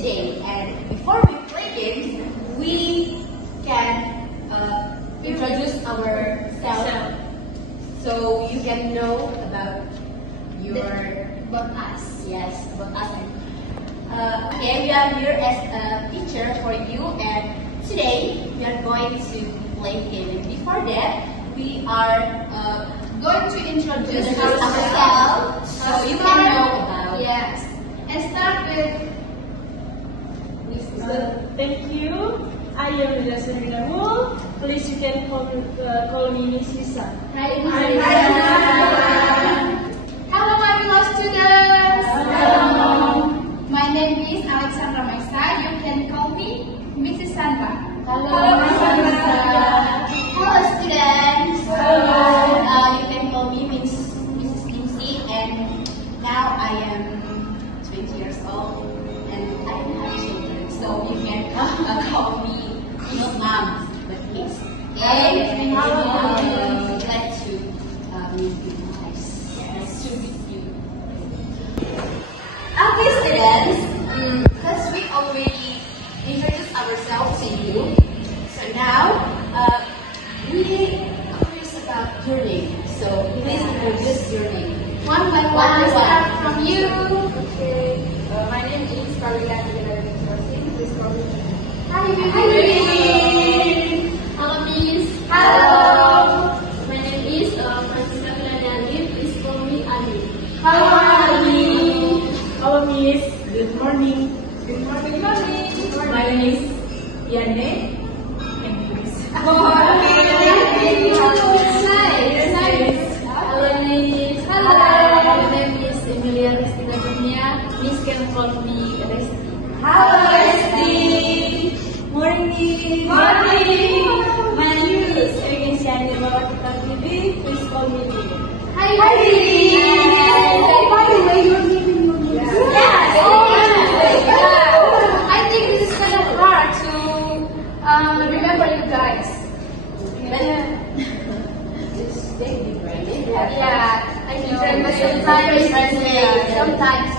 today. And before we play games, we can introduce ourselves so you can know about about us. Yes, about us. Okay, we are here as a teacher for you, and today we are going to play game. Before that, we are going to introduce ourselves so you can know about. Yes, and start with. Thank you. I am Lisa Serina. Please, you can call me Miss Lisa. Hi, hello, my fellow students. Hello. My name is Alexandra Maisa. You can call me Mrs. Sandra. Hello, hello students. Hello. You can call me Mrs. Lindsay, and now I am 20 years old and I don't have children, so you can call me Miss Mom. But yes, and glad to meet you guys. Nice to meet you. Okay, students, because we already introduced ourselves to you, so now we are curious about your name. So please introduce your name. One by one, start from you. Okay, my name is Karina Tigenari Sorsing. Please call me. Hi, Hello, Miss. hello. My name is Francisca Filadani. Please call me Ali. How are you? Hello, Miss. Good morning. Good morning. My name is Yane. And Miss. Hello, Miss. Hello. My name is Emilia Restina Dunia. Miss can call me Resti. Hello, Resti. Morning. My name is Eugenia Bawatita TV. Please call me Lily. Hi, Lily. By the way, you're giving your name. Yes. I think this is kind of hard to remember you guys. It's big, right? Yeah, I know. Sometimes.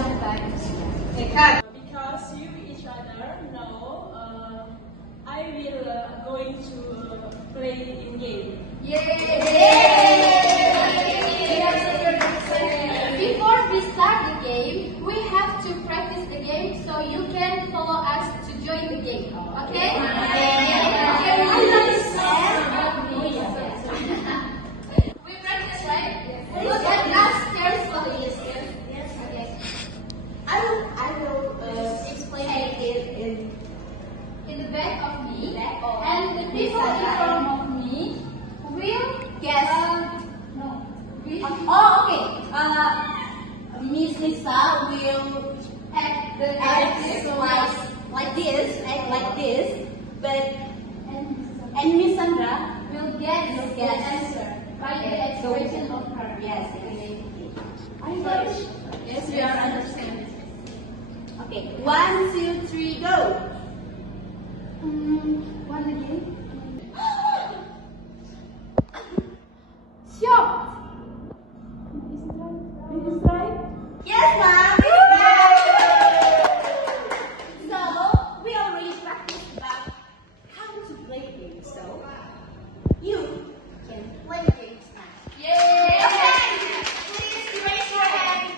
Because you each other know, I will going to play in game. Before we start the game, we have to practice the game so you can follow us to join the game. Okay? We practice, right? Look at us carefully. Okay. I will explain it In the back of me, of and the people in front of me will Guess. No. Oh, okay. Miss Lisa will Act the act like this, but and Miss Sandra will get will the guess. answer by the expression of her. Yes. Are you guys? Yes, we are understanding. Okay, 1, 2, 3, go. One again. Stop. Is it right? Yes, ma'am. It's right. So we already practiced about how to play games. So you can play games now. Yay! Please raise your hand if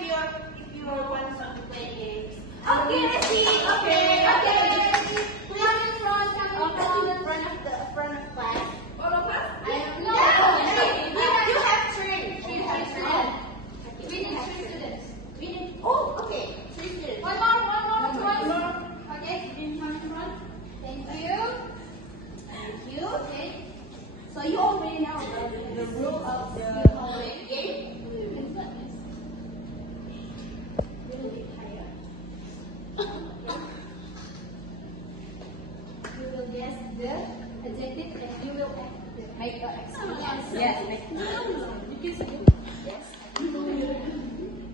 you want to play games. Okay, let's see. Okay. Come in front, come in Come in front. front of class. All of us? No, You have three. You have three. we need 3 students. Oh, okay. 3 students. One more. Okay, in front. Thank you. Thank you. Okay. So you already know the rule of the game. You will guess the adjective and you will make the experience. Yes. Yes.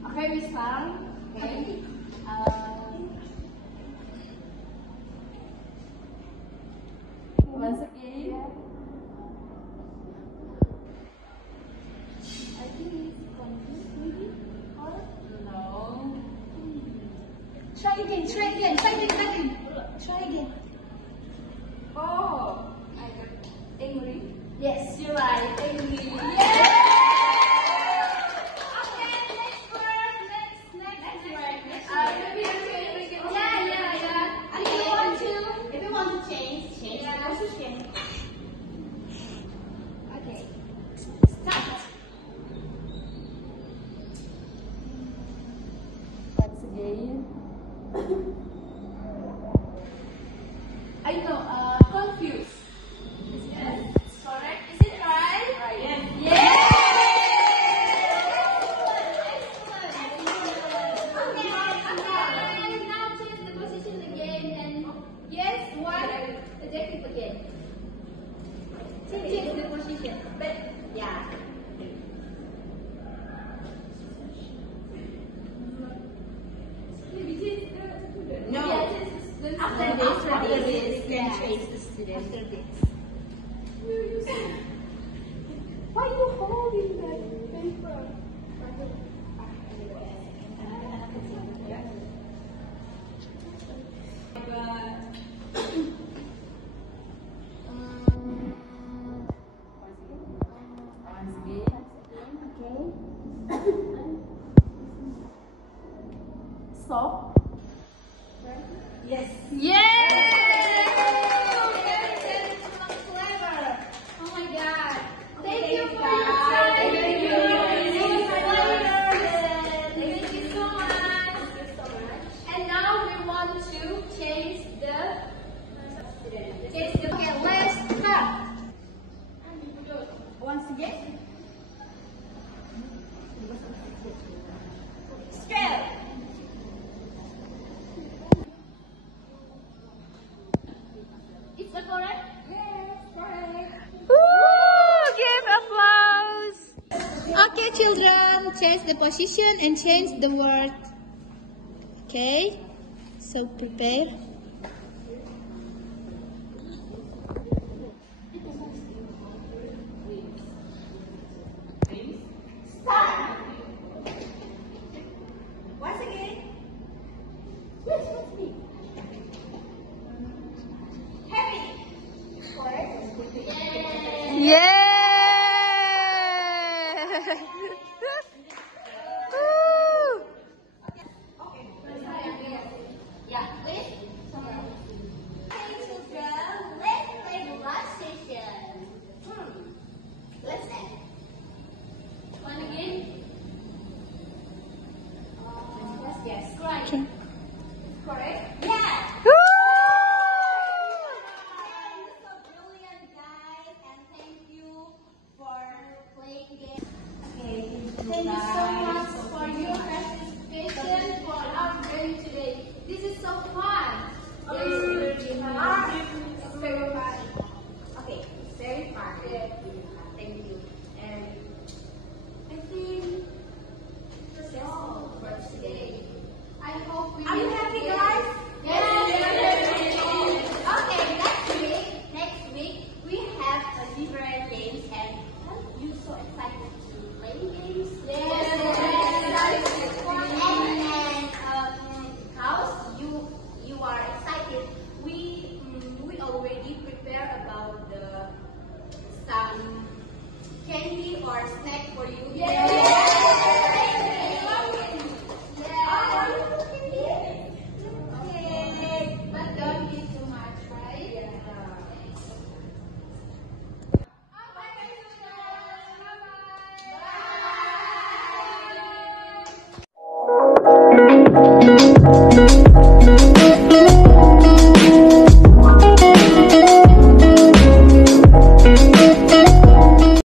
Okay, we start. Okay. Once again. I think it's confused maybe. Or no. Try again. again. Oh, I got angry. Yes, you're right. Angry. Okay, next word. Next word. Yeah. If you want to change the position. Okay. Start. Once again. I know, confused. Yes. Correct. Is it right? Yes. Okay, now change the position again and yes, what adjective again? Change the position. But, yeah. No. After this, you can change the student. After this. Why are you holding that paper? Once again. Stop. Yes. Oh my God. Thank you for Bye. your time. Thank you. Thank you so much. And now we want to change the okay, let's start. Once again. Scale. It's the correct? Yes, correct. Give applause. Okay, children, change the position and change the word. Okay, so prepare.